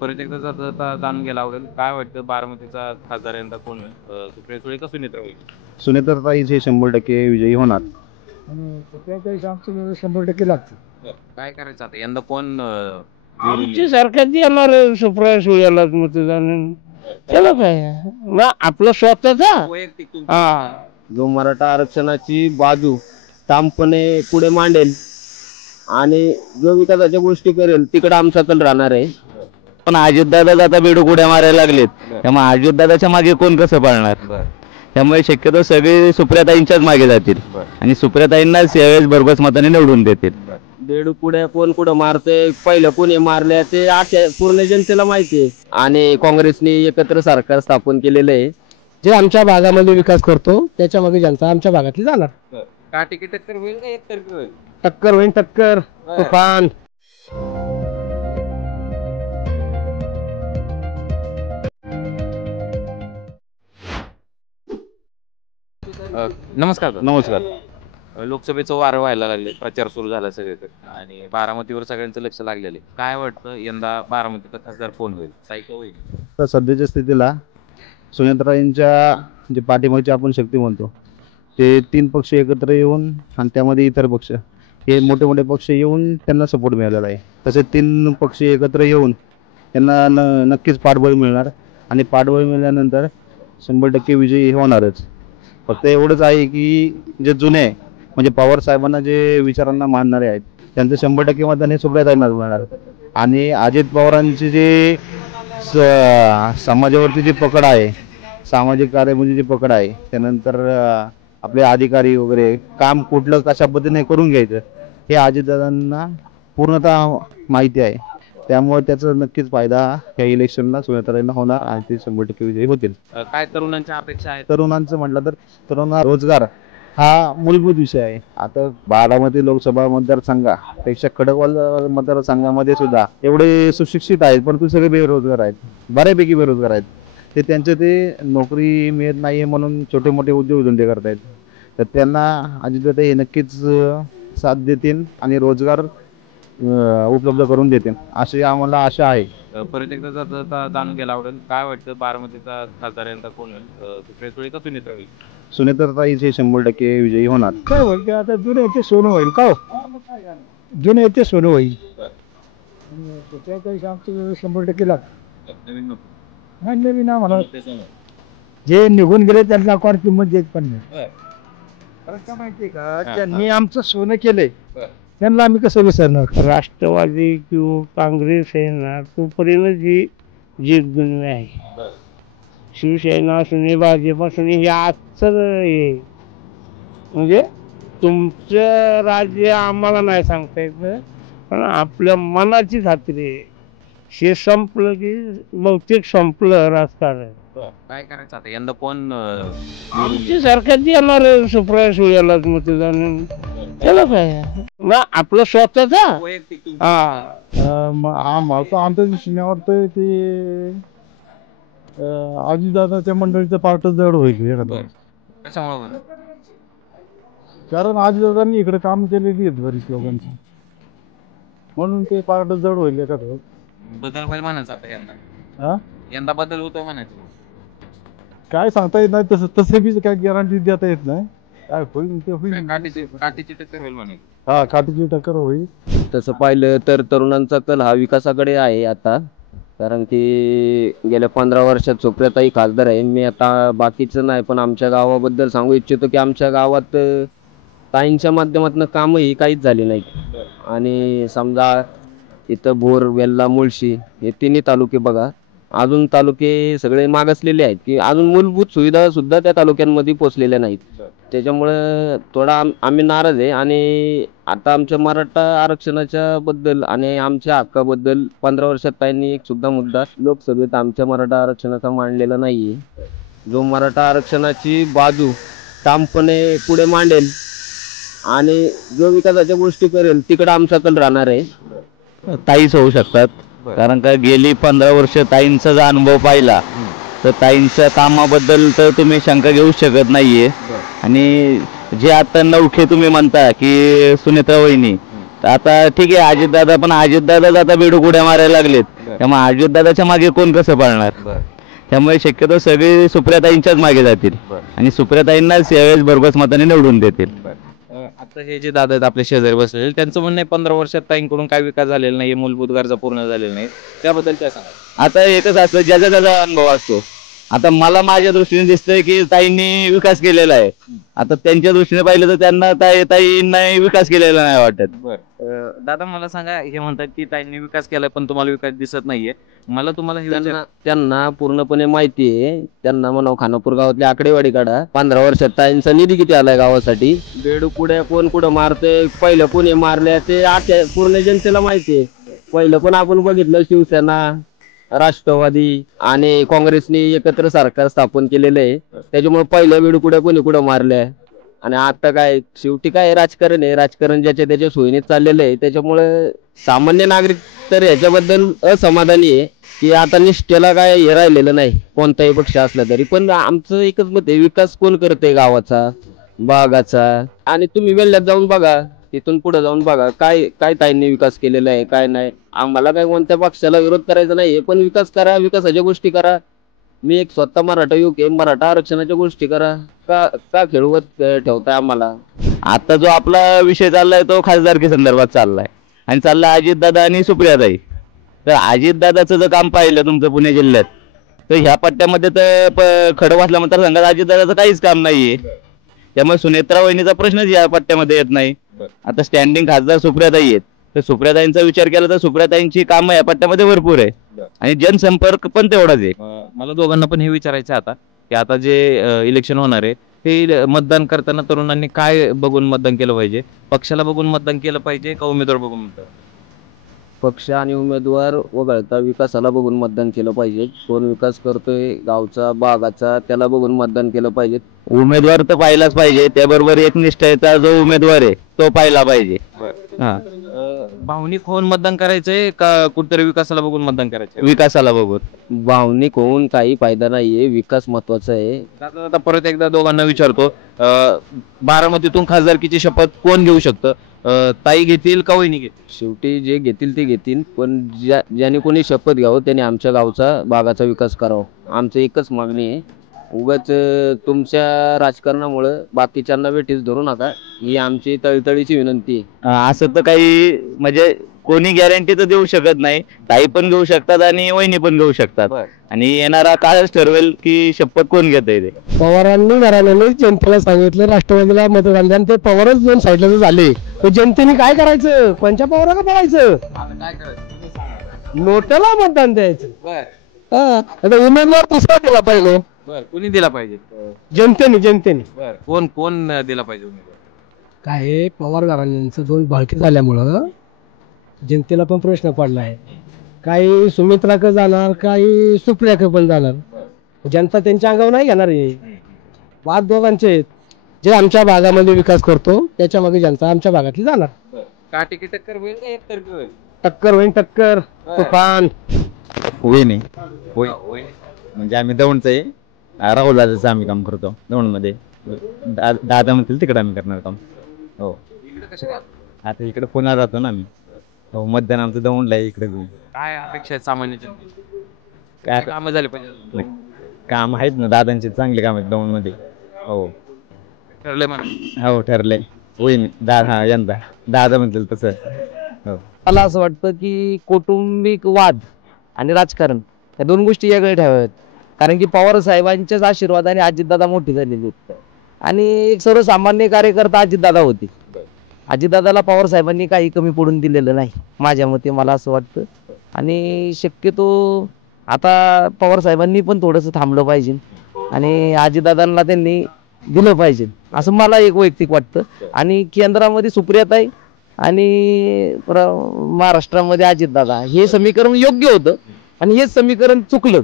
परत एकदा जाणून घ्यायला आवडेल, काय वाटतं बारामतीचा खासदार यंदा कोण होईल? सुप्रिया सुळे का सुनेत्रा होईल? सुनेत्रताईच हे 100% विजयी होणार. त्याच्या आमचं 100% लागतं. काय करायचं आता यंदा कोण आमची सरकारची येणार सुप्रिया सुळेलाच मतदान. त्याला काय ना आपलं स्वतःचा वैयक्तिक हा जो मराठा आरक्षणाची बाजू ठामपणे पुढे मांडेल आणि जो विकासाच्या गोष्टी करेल तिकडे आमचा कल राहणार आहे. पण अजितदादा आता बेडूक उड्या मारायला लागलेत, त्यामुळे अजितदादाच्या मागे कोण कसं पाळणार? त्यामुळे शक्यतो सगळे सुप्रियाताईंच्याच मागे जातील आणि सुप्रियाताईंनाच यावेळेस भरघोस मताने निवडून देतील. बेडूक पुढे कोण कुठं मारते, पहिलं कोणी मारले ते आख्या पूर्ण जनतेला माहिती आहे. आणि काँग्रेसने एकत्र सरकार स्थापन केलेलं आहे. जे आमच्या भागामध्ये विकास करतो त्याच्या मागे जनता आमच्या भागातली जाणार. का तिकीट टक्कर होईल का एकतर्फी होईल? टक्कर होईल टक्कर तुफान. नमस्कार नमस्कार. लोकसभेचं वारं व्हायला लागले, प्रचार सुरू झाला सगळीकडे आणि बारामतीवर सगळ्यांचं लक्ष लागलेलं आहे. काय वाटतं यंदा बारामतीचा खासदार कोण होईल? सायका होईल? तर सध्याच्या स्थितीला सुनेत्राईंच्या जे पाठीमागची आपण शक्ती म्हणतो ते 3 पक्ष एकत्र येऊन आणि त्यामध्ये इतर पक्ष हे मोठे मोठे पक्ष येऊन त्यांना सपोर्ट मिळालेला आहे. तसे 3 पक्ष एकत्र येऊन त्यांना नक्कीच पाठबळ मिळणार आणि पाठबळ मिळाल्यानंतर 100% विजयी होणारच. फक्त एवढंच आहे की जे जुने म्हणजे पवार साहेबांना जे विचारांना मानणारे आहेत त्यांचं 100% मतदान हे सुप्रियाताईंनाच मिळणार. आणि अजित पवारांची जे समाजावरती जी पकड आहे, सामाजिक कार्यामध्ये जी पकड आहे, त्यानंतर आपले अधिकारी वगैरे काम कुठलं कशा पद्धतीने करून घ्यायचं हे अजितदादांना पूर्णतः माहिती आहे. त्यामुळे त्याचा नक्कीच फायदा या इलेक्शनला सुनेत्राईंना होणार आणि ते 100% विजयी होतील. काय तरुणांच्या अपेक्षा आहेत? तरुणांचं म्हटलं तर तरुणांना रोजगार हा मूलभूत विषय आहे. आता बारामती लोकसभा मतदारसंघापेक्षा खडकवाल मतदारसंघामध्ये सुद्धा एवढे सुशिक्षित आहेत परंतु सगळे बेरोजगार आहेत, बऱ्यापैकी बेरोजगार आहेत. ते त्यांचे ते नोकरी मिळत नाही म्हणून छोटे मोठे उद्योगधंदे करतायत. तर त्यांना अजितदादा हे नक्कीच साथ देतील आणि रोजगार उपलब्ध करून देतील अशी आम्हाला आशा आहे. परत एकदा जाणून घ्यायला आवडेल, काय वाटतं बारामतीचा खासदार यंदा कोण होईल? सुप्रिया सुळे का सुनेत्रा होईल? सुनेत्रताईच हे 100% विजयी होणार. काय बोलते आता जुने येते सोनं होईल का? जुने येते सोनं होईल. त्याच्या आमचं 100% लागतं. नवीन नवीन आम्हाला जे निघून गेले त्यांना कोण किंमत देत पण नाही. का माहितीये का, त्यांनी आमचं सोनं केलंय त्यांना आम्ही कसं विसरणार? राष्ट्रवादी किंवा काँग्रेस आहे ना तोपर्यंत जी जी दुनिया आहे, शिवसेना असुने भाजप असुने हे आजचं हे म्हणजे तुमचं राज्य आम्हाला नाही सांगता येत पण आपल्या मनाची खात्री आहे. हे संपलं की बहुतेक संपलं राजकारण. काय करायचं आता यंदा कोण आमची सरकारची येणार सुप्रिया सुळेलाच मतदान. त्याला काय ना आपलं स्वतःचा वैयक्तिक आमचं आमच्या दृष्टीने वाटतंय की अजितदादाच्या मंडळीचं पार्ट जड होईल एखादं. कशामुळे? कारण अजितदादांनी इकडे काम केलेली आहेत बरीच लोकांची म्हणून ते पार्ट जड होईल एखादं. बदल होईल म्हणायचं आता हा यंदा बदल होतोय म्हणायचं. काय सांगता येत नाही तसं तसे बी काय गॅरंटी देता येत नाही. काय होईल ते होईल. काठीची टक्कर होईल म्हणे. हा काठीची टक्कर होईल. तसं पाहिलं तर तरुणांचा कल हा विकासाकडे आहे आता. कारण की गेल्या 15 वर्षात सुप्रियाताई खासदार आहे. मी आता बाकीचं नाही पण आमच्या गावाबद्दल सांगू इच्छितो की आमच्या गावात ताईंच्या माध्यमातून कामही काहीच झाली नाहीत. आणि समजा इथं भोर, वेल्ला, मुळशी हे 3 तालुके बघा, अजून तालुके सगळे मागासलेले आहेत की अजून मूलभूत सुविधा सुद्धा त्या तालुक्यांमध्ये पोचलेल्या नाहीत. त्याच्यामुळं थोडा आम्ही नाराज आहे. आणि आता आमच्या मराठा आरक्षणाच्या बद्दल आणि आमच्या हक्काबद्दल 15 वर्षात त्यांनी एक सुद्धा मुद्दा लोकसभेत आमच्या मराठा आरक्षणाचा मांडलेला नाहीये. जो मराठा आरक्षणाची बाजू ठामपणे पुढे मांडेल आणि जो विकासाच्या गोष्टी करेल तिकडे आमचा कल राहणार आहे. ताईच होऊ शकतात, कारण का गेली 15 वर्ष ताईंचा जर अनुभव पाहिला तर ताईंच्या कामाबद्दल तर तुम्ही शंका घेऊ शकत नाहीये. आणि जे आता नवखे तुम्ही म्हणता की सुनेत्रा वहिनी, तर आता ठीक आहे अजितदादा, पण अजितदादा आता बेडूक उड्या मारायला लागलेत, त्यामुळे अजितदादाच्या मागे कोण कसं पाळणार. त्यामुळे शक्यतो सगळे सुप्रियाताईंच्याच मागे जातील आणि सुप्रियाताईंनाच यावेळेस भरघोस मताने निवडून देतील. आता हे जे दादा आहेत आपले शेजारी बसलेले त्यांचं म्हणणं आहे 15 वर्षात ताईंकडून काय विकास झालेला नाही, मूलभूत गरजा पूर्ण झालेल्या नाही, त्याबद्दल काय सांगा. आता एकच असतं ज्याचा त्याचा अनुभव असतो. आता मला माझ्या दृष्टीने दिसतंय की ताईंनी विकास केलेला आहे. आता त्यांच्या दृष्टीने पाहिलं तर त्यांना ताईंना विकास केलेला नाही वाटत. दादा मला सांगा, हे म्हणतात की ताईंनी विकास केलाय पण तुम्हाला विकास दिसत नाहीये. मला तुम्हाला हे त्यांना पूर्णपणे माहिती आहे. त्यांना म्हणावं खानापूर गावातली आकडेवाडी काढा, 15 वर्षात ताईंचा निधी किती आलाय गावासाठी, बेडकुड्या कोण कुठं मारते, पहिलं कोणी मारल्या ते पूर्ण जनतेला माहिती आहे. पहिलं पण आपण बघितलं शिवसेना, राष्ट्रवादी आणि काँग्रेसने एकत्र सरकार स्थापन केलेलं आहे. त्याच्यामुळे पहिल्या बेडकुड्या कोणी कुठं मारल्या आणि आता काय शेवटी काय राजकारण आहे. राजकारण ज्याच्या त्याच्या सोयीने चाललेलं आहे. त्याच्यामुळे सामान्य नागरिक तर याच्याबद्दल असमाधानी आहे की आता निष्ठेला काय हे राहिलेलं नाही कोणताही पक्ष असला तरी. पण आमचं एकच मत आहे, विकास कोण करते गावाचा भागाचा. आणि तुम्ही वेल्ह्यात जाऊन बघा, तिथून पुढे जाऊन बघा काय काय ताईंनी विकास केलेला आहे काय नाही. आम्हाला काय कोणत्या पक्षाला विरोध करायचा नाही, पण विकास करा, विकासाच्या गोष्टी करा. मी एक स्वतः मराठा युवक आहे, मराठा आरक्षणाच्या गोष्टी करा. का का खेळवत ठेवताय आम्हाला. आता जो आपला विषय चाललाय तो खासदारकी संदर्भात चाललाय आणि चाललाय अजितदादा आणि सुप्रियाताई. तर अजितदादाचं जर काम पाहिलं तुमचं पुणे जिल्ह्यात तर ह्या पट्ट्यामध्ये तर खडकवासला मतदारसंघात अजितदादाचं काहीच काम नाहीये. त्यामुळे सुनेत्रा वहिनीचा प्रश्नच या पट्ट्यामध्ये येत नाही. आता स्टँडिंग खासदार सुप्रियाताई आहेत, तर सुप्रियाताईंचा विचार केला तर सुप्रियाताईंची कामं या पट्ट्यामध्ये भरपूर आहे आणि जनसंपर्क पण तेवढाच आहे. मला दोघांना पण हे विचारायचं आता की आता जे इलेक्शन होणार आहे ते मतदान करताना तरुणांनी काय बघून मतदान केलं पाहिजे. पक्षाला बघून मतदान केलं पाहिजे का उमेदवार बघून मतदान. पक्ष आणि उमेदवार वगळता विकासाला बघून मतदान केलं पाहिजे. कोण विकास करतोय गावचा भागाचा त्याला बघून मतदान केलं पाहिजे. उमेदवार तर पाहिलाच पाहिजे, त्याबरोबर एकनिष्ठेचा जो उमेदवार आहे तो पाहिला पाहिजे. हा, भावनिक होऊन मतदान करायचंय का कुठतरी विकासाला बघून मतदान करायचंय. विकासाला बघून. भावनिक होऊन काही फायदा नाहीये, विकास महत्वाचा आहे. आता परत एकदा दोघांना विचारतो, बारामतीतून खासदारकीची शपथ कोण घेऊ शकतं, ताई घेतील का वहिनी घेतील. शेवटी जे घेतील ते घेतील, पण ज्याने कोणी शपथ घ्यावं त्याने आमच्या गावचा भागाचा विकास करावा. आमचं एकच मागणी आहे. उगाच तुमच्या राजकारणामुळे बाकीच्यांना वेठीस धरू नका, ही आमची तळतळीची विनंती आहे. असं तर काही म्हणजे कोणी गॅरंटी तर देऊ शकत नाही. ताई पण घेऊ शकतात आणि वहिनी पण घेऊ शकतात आणि येणारा काळच ठरवेल की शपथ कोण घेत आहे ते. पवारांनी घराण्याने जनतेला सांगितलं राष्ट्रवादीला मतदान द्या, ते पवारच दोन साईडला जर झाले तर जनतेने काय करायचं, कोणत्या पवाराला पळायचं, नोटाला मतदान द्यायचं. आता उमेदवार दुसरा दिला पाहिजे. कोणी दिला पाहिजे. जनतेने कोण कोण दिला पाहिजे उमेदवार. काय पवार घराण्यांचं दोन भाळकी झाल्यामुळं जनतेला पण प्रश्न पडला आहे. काही सुमित्राकडे जाणार, काही सुप्रियाकडे पण जाणार. जनता त्यांच्या अंगावर नाही घेणार आहे. वाद दोघांचे आहेत. जे आमच्या भागामध्ये विकास करतो त्याच्या मागे जनता आमच्या भागातली जाणार. का तिकीट टक्कर होईल का एकतर्फी होईल. टक्कर होईल, टक्कर तुफान. वहिनी म्हणजे आम्ही दौंडचं आहे, राहुल दादाचं आम्ही काम करतो दौंडमध्ये. दादा म्हणतील तिकडे आम्ही करणार काम. हो, आता इकडे पुण्याला राहतो ना आम्ही. हो, मतदान आमचं दौंडला आहे इकडे. काय अपेक्षा आहेत सामान्य जनतेची, काय काय कामं झाली पाहिजे. काम आहेत ना दादांचे, चांगले काम आहेत दौंडमध्ये. हो ठरलंय म्हणा. हो ठरलंय. वहिनी दादा यंदा दादा म्हणतील तसं. हो, मला असं वाटतं की कौटुंबिक वाद आणि राजकारण या दोन गोष्टी वेगळ्या ठेवाव्यात. कारण की पवार साहेबांच्याच आशीर्वादाने अजितदादा मोठी झालेली आहेत आणि एक सर्वसामान्य कार्यकर्ता अजितदादा होते. अजितदादाला पवार साहेबांनी काही कमी पडून दिलेलं नाही माझ्या मते, मला असं वाटतं. आणि शक्यतो आता पवार साहेबांनी पण थोडंसं थांबलं पाहिजे आणि अजितदादांना त्यांनी दिलं पाहिजे असं मला एक वैयक्तिक वाटतं. आणि केंद्रामध्ये सुप्रियाताई आणि महाराष्ट्रामध्ये अजितदादा हे समीकरण योग्य होतं आणि हेच समीकरण चुकलं.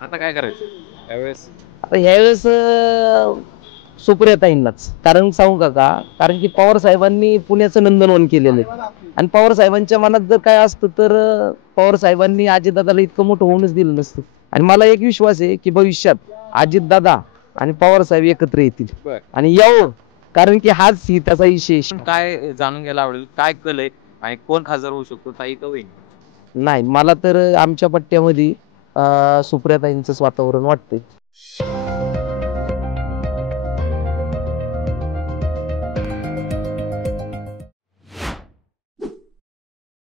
आता काय करायचं यावेळेस. आता ह्यावेळेस सुप्रियाताईंनाच. कारण सांगू का, कारण की पवार साहेबांनी पुण्याचं नंदनवन केलेलं आहे आणि पवार साहेबांच्या मनात जर काय असतं तर पवार साहेबांनी अजितदादाला इतकं मोठं होऊनच दिलं नसतं. आणि मला एक विश्वास आहे की भविष्यात अजितदादा आणि पवार साहेब एकत्र येतील आणि यावं, कारण की हाच ही त्याचा विशेष. काय जाणून घ्यायला आवडेल, काय कल आहे आणि कोण खासदार होऊ शकतो, ताई का वहिनी. नाही, मला तर आमच्या पट्ट्यामध्ये सुप्रियाताईंचंच वातावरण वाटतंय.